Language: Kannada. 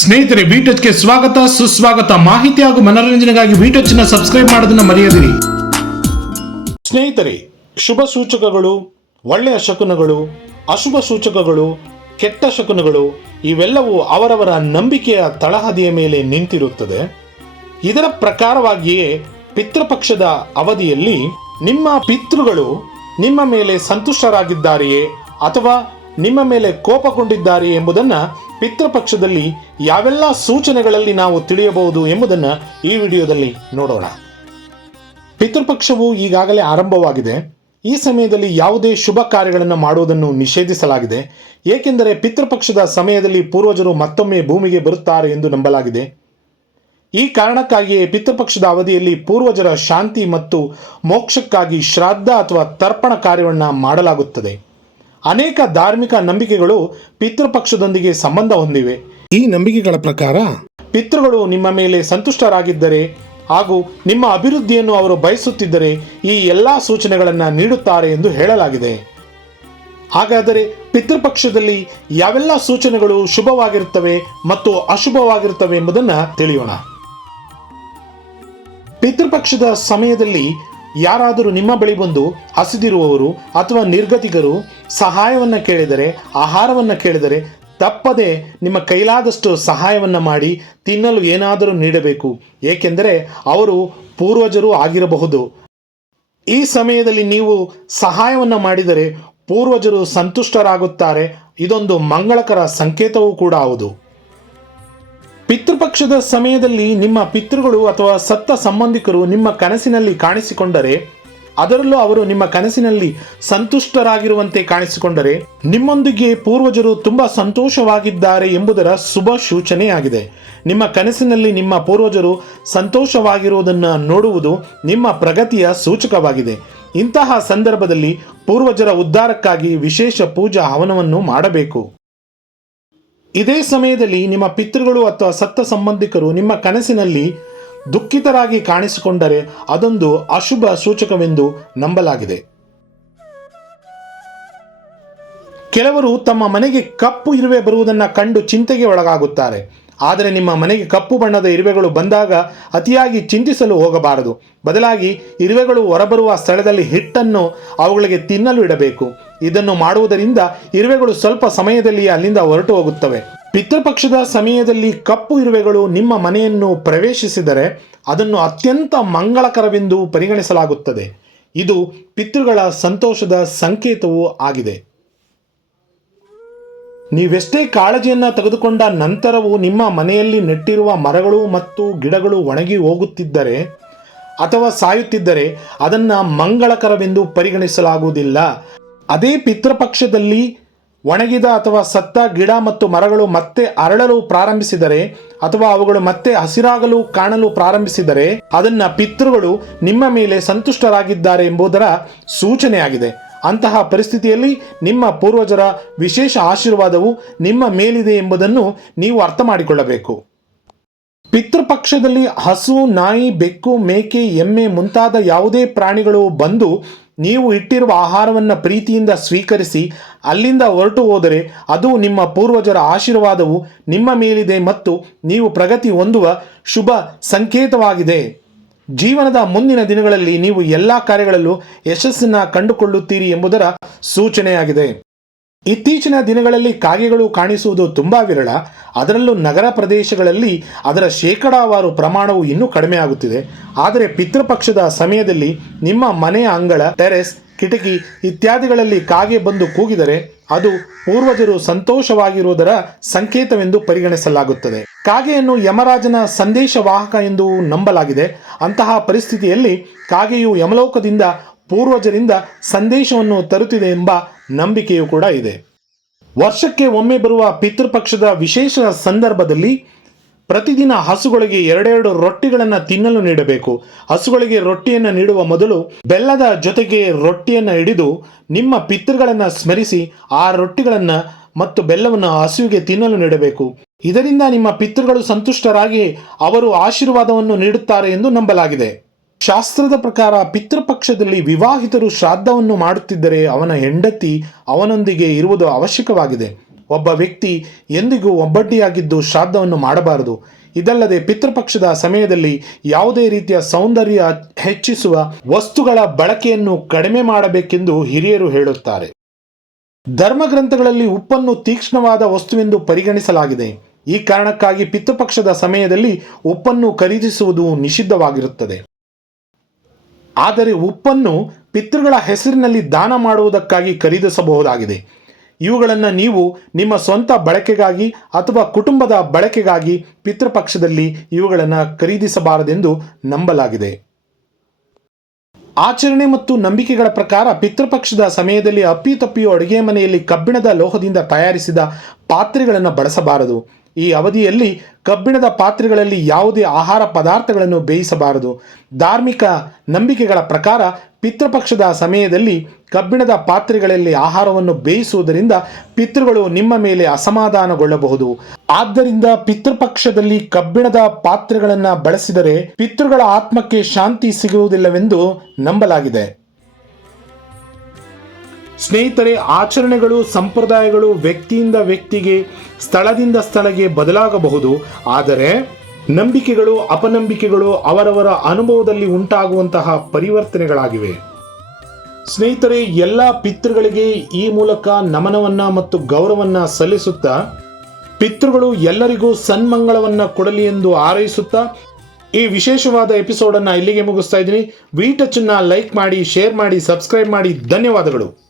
ಸ್ನೇಹಿತರೆ, ವಿಟಚ್ಗೆ ಸ್ವಾಗತ ಸುಸ್ವಾಗತ. ಮಾಹಿತಿ ಹಾಗೂ ಮನೋರಂಜನೆಗಾಗಿ ವಿಟಚ್ನ ಸಬ್ಸ್ಕ್ರೈಬ್ ಮಾಡೋದನ್ನ ಮರೆಯದಿರಿ. ಸ್ನೇಹಿತರೆ, ಶುಭ ಸೂಚಕಗಳು, ಒಳ್ಳೆಯ ಶಕುನಗಳು, ಅಶುಭ ಸೂಚಕಗಳು, ಕೆಟ್ಟ ಶಕುನಗಳು ಇವೆಲ್ಲವೂ ಅವರವರ ನಂಬಿಕೆಯ ತಳಹದಿಯ ಮೇಲೆ ನಿಂತಿರುತ್ತದೆ. ಇದರ ಪ್ರಕಾರವಾಗಿಯೇ ಪಿತೃಪಕ್ಷದ ಅವಧಿಯಲ್ಲಿ ನಿಮ್ಮ ಪಿತೃಗಳು ನಿಮ್ಮ ಮೇಲೆ ಸಂತುಷ್ಟರಾಗಿದ್ದಾರೆಯೇ ಅಥವಾ ನಿಮ್ಮ ಮೇಲೆ ಕೋಪಗೊಂಡಿದ್ದಾರೆಯೇ ಎಂಬುದನ್ನು ಪಿತೃಪಕ್ಷದಲ್ಲಿ ಯಾವೆಲ್ಲ ಸೂಚನೆಗಳಲ್ಲಿ ನಾವು ತಿಳಿಯಬಹುದು ಎಂಬುದನ್ನು ಈ ವಿಡಿಯೋದಲ್ಲಿ ನೋಡೋಣ. ಪಿತೃಪಕ್ಷವು ಈಗಾಗಲೇ ಆರಂಭವಾಗಿದೆ. ಈ ಸಮಯದಲ್ಲಿ ಯಾವುದೇ ಶುಭ ಕಾರ್ಯಗಳನ್ನು ಮಾಡುವುದನ್ನು ನಿಷೇಧಿಸಲಾಗಿದೆ. ಏಕೆಂದರೆ ಪಿತೃಪಕ್ಷದ ಸಮಯದಲ್ಲಿ ಪೂರ್ವಜರು ಮತ್ತೊಮ್ಮೆ ಭೂಮಿಗೆ ಬರುತ್ತಾರೆ ಎಂದು ನಂಬಲಾಗಿದೆ. ಈ ಕಾರಣಕ್ಕಾಗಿಯೇ ಪಿತೃಪಕ್ಷದ ಅವಧಿಯಲ್ಲಿ ಪೂರ್ವಜರ ಶಾಂತಿ ಮತ್ತು ಮೋಕ್ಷಕ್ಕಾಗಿ ಶ್ರಾದ್ದ ಅಥವಾ ತರ್ಪಣ ಕಾರ್ಯವನ್ನು ಮಾಡಲಾಗುತ್ತದೆ. ಅನೇಕ ಧಾರ್ಮಿಕ ನಂಬಿಕೆಗಳು ಪಿತೃಪಕ್ಷದೊಂದಿಗೆ ಸಂಬಂಧ ಹೊಂದಿವೆ. ಈ ನಂಬಿಕೆಗಳ ಪ್ರಕಾರ ಪಿತೃಗಳು ನಿಮ್ಮ ಮೇಲೆ ಸಂತುಷ್ಟರಾಗಿದ್ದರೆ ಹಾಗೂ ನಿಮ್ಮ ಅಭಿವೃದ್ಧಿಯನ್ನು ಅವರು ಬಯಸುತ್ತಿದ್ದರೆ ಈ ಎಲ್ಲ ಸೂಚನೆಗಳನ್ನು ನೀಡುತ್ತಾರೆ ಎಂದು ಹೇಳಲಾಗಿದೆ. ಹಾಗಾದರೆ ಪಿತೃಪಕ್ಷದಲ್ಲಿ ಯಾವೆಲ್ಲ ಸೂಚನೆಗಳು ಶುಭವಾಗಿರುತ್ತವೆ ಮತ್ತು ಅಶುಭವಾಗಿರುತ್ತವೆ ಎಂಬುದನ್ನು ತಿಳಿಯೋಣ. ಪಿತೃಪಕ್ಷದ ಸಮಯದಲ್ಲಿ ಯಾರಾದರೂ ನಿಮ್ಮ ಬಳಿ ಬಂದು ಹಸಿದಿರುವವರು ಅಥವಾ ನಿರ್ಗತಿಕರು ಸಹಾಯವನ್ನು ಕೇಳಿದರೆ, ಆಹಾರವನ್ನು ಕೇಳಿದರೆ ತಪ್ಪದೆ ನಿಮ್ಮ ಕೈಲಾದಷ್ಟು ಸಹಾಯವನ್ನು ಮಾಡಿ ತಿನ್ನಲು ಏನಾದರೂ ನೀಡಬೇಕು. ಏಕೆಂದರೆ ಅವರು ಪೂರ್ವಜರು ಆಗಿರಬಹುದು. ಈ ಸಮಯದಲ್ಲಿ ನೀವು ಸಹಾಯವನ್ನು ಮಾಡಿದರೆ ಪೂರ್ವಜರು ಸಂತುಷ್ಟರಾಗುತ್ತಾರೆ. ಇದೊಂದು ಮಂಗಳಕರ ಸಂಕೇತವೂ ಕೂಡ ಹೌದು. ಪಿತೃಪಕ್ಷದ ಸಮಯದಲ್ಲಿ ನಿಮ್ಮ ಪಿತೃಗಳು ಅಥವಾ ಸತ್ತ ಸಂಬಂಧಿಕರು ನಿಮ್ಮ ಕನಸಿನಲ್ಲಿ ಕಾಣಿಸಿಕೊಂಡರೆ, ಅದರಲ್ಲೂ ಅವರು ನಿಮ್ಮ ಕನಸಿನಲ್ಲಿ ಸಂತುಷ್ಟರಾಗಿರುವಂತೆ ಕಾಣಿಸಿಕೊಂಡರೆ ನಿಮ್ಮೊಂದಿಗೆ ಪೂರ್ವಜರು ತುಂಬ ಸಂತೋಷವಾಗಿದ್ದಾರೆ ಎಂಬುದರ ಶುಭ ಸೂಚನೆಯಾಗಿದೆ. ನಿಮ್ಮ ಕನಸಿನಲ್ಲಿ ನಿಮ್ಮ ಪೂರ್ವಜರು ಸಂತೋಷವಾಗಿರುವುದನ್ನು ನೋಡುವುದು ನಿಮ್ಮ ಪ್ರಗತಿಯ ಸೂಚಕವಾಗಿದೆ. ಇಂತಹ ಸಂದರ್ಭದಲ್ಲಿ ಪೂರ್ವಜರ ಉದ್ಧಾರಕ್ಕಾಗಿ ವಿಶೇಷ ಪೂಜಾ ಹವನವನ್ನು ಮಾಡಬೇಕು. ಇದೇ ಸಮಯದಲ್ಲಿ ನಿಮ್ಮ ಪಿತೃಗಳು ಅಥವಾ ಸತ್ತ ಸಂಬಂಧಿಕರು ನಿಮ್ಮ ಕನಸಿನಲ್ಲಿ ದುಃಖಿತರಾಗಿ ಕಾಣಿಸಿಕೊಂಡರೆ ಅದೊಂದು ಅಶುಭ ಸೂಚಕವೆಂದು ನಂಬಲಾಗಿದೆ. ಕೆಲವರು ತಮ್ಮ ಮನೆಗೆ ಕಪ್ಪು ಇರುವೆ ಬರುವುದನ್ನು ಕಂಡು ಚಿಂತೆಗೆ ಒಳಗಾಗುತ್ತಾರೆ. ಆದರೆ ನಿಮ್ಮ ಮನೆಗೆ ಕಪ್ಪು ಬಣ್ಣದ ಇರುವೆಗಳು ಬಂದಾಗ ಅತಿಯಾಗಿ ಚಿಂತಿಸಲು ಹೋಗಬಾರದು. ಬದಲಾಗಿ ಇರುವೆಗಳು ಹೊರಬರುವ ಸ್ಥಳದಲ್ಲಿ ಹಿಟ್ಟನ್ನು ಅವುಗಳಿಗೆ ತಿನ್ನಲು ಇಡಬೇಕು. ಇದನ್ನು ಮಾಡುವುದರಿಂದ ಇರುವೆಗಳು ಸ್ವಲ್ಪ ಸಮಯದಲ್ಲಿ ಅಲ್ಲಿಂದ ಹೊರಟು ಹೋಗುತ್ತವೆ. ಪಿತೃಪಕ್ಷದ ಸಮಯದಲ್ಲಿ ಕಪ್ಪು ಇರುವೆಗಳು ನಿಮ್ಮ ಮನೆಯನ್ನು ಪ್ರವೇಶಿಸಿದರೆ ಅದನ್ನು ಅತ್ಯಂತ ಮಂಗಳಕರವೆಂದು ಪರಿಗಣಿಸಲಾಗುತ್ತದೆ. ಇದು ಪಿತೃಗಳ ಸಂತೋಷದ ಸಂಕೇತವೂ ಆಗಿದೆ. ನೀವೆಷ್ಟೇ ಕಾಳಜಿಯನ್ನು ತೆಗೆದುಕೊಂಡ ನಂತರವೂ ನಿಮ್ಮ ಮನೆಯಲ್ಲಿ ನೆಟ್ಟಿರುವ ಮರಗಳು ಮತ್ತು ಗಿಡಗಳು ಒಣಗಿ ಹೋಗುತ್ತಿದ್ದರೆ ಅಥವಾ ಸಾಯುತ್ತಿದ್ದರೆ ಅದನ್ನು ಮಂಗಳಕರವೆಂದು ಪರಿಗಣಿಸಲಾಗುವುದಿಲ್ಲ. ಅದೇ ಪಿತೃಪಕ್ಷದಲ್ಲಿ ಒಣಗಿದ ಅಥವಾ ಸತ್ತ ಗಿಡ ಮತ್ತು ಮರಗಳು ಮತ್ತೆ ಅರಳಲು ಪ್ರಾರಂಭಿಸಿದರೆ ಅಥವಾ ಅವುಗಳು ಮತ್ತೆ ಹಸಿರಾಗಲು ಕಾಣಲು ಪ್ರಾರಂಭಿಸಿದರೆ ಅದನ್ನು ಪಿತೃಗಳು ನಿಮ್ಮ ಮೇಲೆ ಸಂತುಷ್ಟರಾಗಿದ್ದಾರೆ ಎಂಬುದರ ಸೂಚನೆಯಾಗಿದೆ. ಅಂತಹ ಪರಿಸ್ಥಿತಿಯಲ್ಲಿ ನಿಮ್ಮ ಪೂರ್ವಜರ ವಿಶೇಷ ಆಶೀರ್ವಾದವು ನಿಮ್ಮ ಮೇಲಿದೆ ಎಂಬುದನ್ನು ನೀವು ಅರ್ಥ ಮಾಡಿಕೊಳ್ಳಬೇಕು. ಪಿತೃಪಕ್ಷದಲ್ಲಿ ಹಸು, ನಾಯಿ, ಬೆಕ್ಕು, ಮೇಕೆ, ಎಮ್ಮೆ ಮುಂತಾದ ಯಾವುದೇ ಪ್ರಾಣಿಗಳು ಬಂದು ನೀವು ಇಟ್ಟಿರುವ ಆಹಾರವನ್ನು ಪ್ರೀತಿಯಿಂದ ಸ್ವೀಕರಿಸಿ ಅಲ್ಲಿಂದ ಹೊರಟು ಹೋದರೆ ಅದು ನಿಮ್ಮ ಪೂರ್ವಜರ ಆಶೀರ್ವಾದವು ನಿಮ್ಮ ಮೇಲಿದೆ ಮತ್ತು ನೀವು ಪ್ರಗತಿ ಹೊಂದುವ ಶುಭ ಸಂಕೇತವಾಗಿದೆ. ಜೀವನದ ಮುಂದಿನ ದಿನಗಳಲ್ಲಿ ನೀವು ಎಲ್ಲ ಕಾರ್ಯಗಳಲ್ಲೂ ಯಶಸ್ಸನ್ನು ಕಂಡುಕೊಳ್ಳುತ್ತೀರಿ ಎಂಬುದರ ಸೂಚನೆಯಾಗಿದೆ. ಇತ್ತೀಚಿನ ದಿನಗಳಲ್ಲಿ ಕಾಗೆಗಳು ಕಾಣಿಸುವುದು ತುಂಬ ವಿರಳ. ಅದರಲ್ಲೂ ನಗರ ಪ್ರದೇಶಗಳಲ್ಲಿ ಅದರ ಶೇಕಡಾವಾರು ಪ್ರಮಾಣವು ಇನ್ನೂ ಕಡಿಮೆಯಾಗುತ್ತಿದೆ. ಆದರೆ ಪಿತೃಪಕ್ಷದ ಸಮಯದಲ್ಲಿ ನಿಮ್ಮ ಮನೆಯ ಅಂಗಳ, ಟೆರೆಸ್, ಕಿಟಕಿ ಇತ್ಯಾದಿಗಳಲ್ಲಿ ಕಾಗೆ ಬಂದು ಕೂಗಿದರೆ ಅದು ಪೂರ್ವಜರು ಸಂತೋಷವಾಗಿರುವುದರ ಸಂಕೇತವೆಂದು ಪರಿಗಣಿಸಲಾಗುತ್ತದೆ. ಕಾಗೆಯನ್ನು ಯಮರಾಜನ ಸಂದೇಶವಾಹಕ ಎಂದು ನಂಬಲಾಗಿದೆ. ಅಂತಹ ಪರಿಸ್ಥಿತಿಯಲ್ಲಿ ಕಾಗೆಯು ಯಮಲೋಕದಿಂದ ಪೂರ್ವಜರಿಂದ ಸಂದೇಶವನ್ನು ತರುತ್ತಿದೆ ಎಂಬ ನಂಬಿಕೆಯೂ ಕೂಡ ಇದೆ. ವರ್ಷಕ್ಕೆ ಒಮ್ಮೆ ಬರುವ ಪಿತೃಪಕ್ಷದ ವಿಶೇಷ ಸಂದರ್ಭದಲ್ಲಿ ಪ್ರತಿದಿನ ಹಸುಗಳಿಗೆ 2 ರೊಟ್ಟಿಗಳನ್ನು ತಿನ್ನಲು ನೀಡಬೇಕು. ಹಸುಗಳಿಗೆ ರೊಟ್ಟಿಯನ್ನು ನೀಡುವ ಮೊದಲು ಬೆಲ್ಲದ ಜೊತೆಗೆ ರೊಟ್ಟಿಯನ್ನು ಹಿಡಿದು ನಿಮ್ಮ ಪಿತೃಗಳನ್ನು ಸ್ಮರಿಸಿ ಆ ರೊಟ್ಟಿಗಳನ್ನು ಮತ್ತು ಬೆಲ್ಲವನ್ನು ಹಸುವಿಗೆ ತಿನ್ನಲು ನೀಡಬೇಕು. ಇದರಿಂದ ನಿಮ್ಮ ಪಿತೃಗಳು ಸಂತುಷ್ಟರಾಗಿ ಅವರು ಆಶೀರ್ವಾದವನ್ನು ನೀಡುತ್ತಾರೆ ಎಂದು ನಂಬಲಾಗಿದೆ. ಶಾಸ್ತ್ರದ ಪ್ರಕಾರ ಪಿತೃಪಕ್ಷದಲ್ಲಿ ವಿವಾಹಿತರು ಶ್ರಾದ್ದವನ್ನು ಮಾಡುತ್ತಿದ್ದರೆ ಅವನ ಹೆಂಡತಿ ಅವನೊಂದಿಗೆ ಇರುವುದು ಅವಶ್ಯಕವಾಗಿದೆ. ಒಬ್ಬ ವ್ಯಕ್ತಿ ಎಂದಿಗೂ ಒಬ್ಬಟ್ಟಿಯಾಗಿದ್ದು ಶ್ರಾದ್ದವನ್ನು ಮಾಡಬಾರದು. ಇದಲ್ಲದೆ ಪಿತೃಪಕ್ಷದ ಸಮಯದಲ್ಲಿ ಯಾವುದೇ ರೀತಿಯ ಸೌಂದರ್ಯ ಹೆಚ್ಚಿಸುವ ವಸ್ತುಗಳ ಬಳಕೆಯನ್ನು ಕಡಿಮೆ ಮಾಡಬೇಕೆಂದು ಹಿರಿಯರು ಹೇಳುತ್ತಾರೆ. ಧರ್ಮಗ್ರಂಥಗಳಲ್ಲಿ ಉಪ್ಪನ್ನು ತೀಕ್ಷ್ಣವಾದ ವಸ್ತುವೆಂದು ಪರಿಗಣಿಸಲಾಗಿದೆ. ಈ ಕಾರಣಕ್ಕಾಗಿ ಪಿತೃಪಕ್ಷದ ಸಮಯದಲ್ಲಿ ಉಪ್ಪನ್ನು ಖರೀದಿಸುವುದು ನಿಷಿದ್ಧವಾಗಿರುತ್ತದೆ. ಆದರೆ ಉಪ್ಪನ್ನು ಪಿತೃಗಳ ಹೆಸರಿನಲ್ಲಿ ದಾನ ಮಾಡುವುದಕ್ಕಾಗಿ ಖರೀದಿಸಬಹುದಾಗಿದೆ. ಇವುಗಳನ್ನು ನೀವು ನಿಮ್ಮ ಸ್ವಂತ ಬಳಕೆಗಾಗಿ ಅಥವಾ ಕುಟುಂಬದ ಬಳಕೆಗಾಗಿ ಪಿತೃಪಕ್ಷದಲ್ಲಿ ಇವುಗಳನ್ನು ಖರೀದಿಸಬಾರದೆಂದು ನಂಬಲಾಗಿದೆ. ಆಚರಣೆ ಮತ್ತು ನಂಬಿಕೆಗಳ ಪ್ರಕಾರ ಪಿತೃಪಕ್ಷದ ಸಮಯದಲ್ಲಿ ಅಪ್ಪಿತಪ್ಪಿಯು ಅಡುಗೆ ಮನೆಯಲ್ಲಿ ಕಬ್ಬಿಣದ ಲೋಹದಿಂದ ತಯಾರಿಸಿದ ಪಾತ್ರೆಗಳನ್ನು ಬಳಸಬಾರದು. ಈ ಅವಧಿಯಲ್ಲಿ ಕಬ್ಬಿಣದ ಪಾತ್ರೆಗಳಲ್ಲಿ ಯಾವುದೇ ಆಹಾರ ಪದಾರ್ಥಗಳನ್ನು ಬೇಯಿಸಬಾರದು. ಧಾರ್ಮಿಕ ನಂಬಿಕೆಗಳ ಪ್ರಕಾರ ಪಿತೃಪಕ್ಷದ ಸಮಯದಲ್ಲಿ ಕಬ್ಬಿಣದ ಪಾತ್ರೆಗಳಲ್ಲಿ ಆಹಾರವನ್ನು ಬೇಯಿಸುವುದರಿಂದ ಪಿತೃಗಳು ನಿಮ್ಮ ಮೇಲೆ ಅಸಮಾಧಾನಗೊಳ್ಳಬಹುದು. ಆದ್ದರಿಂದ ಪಿತೃಪಕ್ಷದಲ್ಲಿ ಕಬ್ಬಿಣದ ಪಾತ್ರೆಗಳನ್ನು ಬಳಸಿದರೆ ಪಿತೃಗಳ ಆತ್ಮಕ್ಕೆ ಶಾಂತಿ ಸಿಗುವುದಿಲ್ಲವೆಂದು ನಂಬಲಾಗಿದೆ. ಸ್ನೇಹಿತರೆ, ಆಚರಣೆಗಳು, ಸಂಪ್ರದಾಯಗಳು ವ್ಯಕ್ತಿಯಿಂದ ವ್ಯಕ್ತಿಗೆ, ಸ್ಥಳದಿಂದ ಸ್ಥಳಕ್ಕೆ ಬದಲಾಗಬಹುದು. ಆದರೆ ನಂಬಿಕೆಗಳು, ಅಪನಂಬಿಕೆಗಳು ಅವರವರ ಅನುಭವದಲ್ಲಿ ಉಂಟಾಗುವಂತಹ ಪರಿವರ್ತನೆಗಳಾಗಿವೆ. ಸ್ನೇಹಿತರೆ, ಎಲ್ಲ ಪಿತೃಗಳಿಗೆ ಈ ಮೂಲಕ ನಮನವನ್ನ ಮತ್ತು ಗೌರವವನ್ನು ಸಲ್ಲಿಸುತ್ತಾ ಪಿತೃಗಳು ಎಲ್ಲರಿಗೂ ಸನ್ಮಂಗಳವನ್ನು ಕೊಡಲಿ ಎಂದು ಹಾರೈಸುತ್ತಾ ಈ ವಿಶೇಷವಾದ ಎಪಿಸೋಡನ್ನು ಇಲ್ಲಿಗೆ ಮುಗಿಸ್ತಾ ಇದ್ದೀನಿ. ವಿ ಟಚ್ ಅನ್ನು ಲೈಕ್ ಮಾಡಿ, ಶೇರ್ ಮಾಡಿ, ಸಬ್ಸ್ಕ್ರೈಬ್ ಮಾಡಿ. ಧನ್ಯವಾದಗಳು.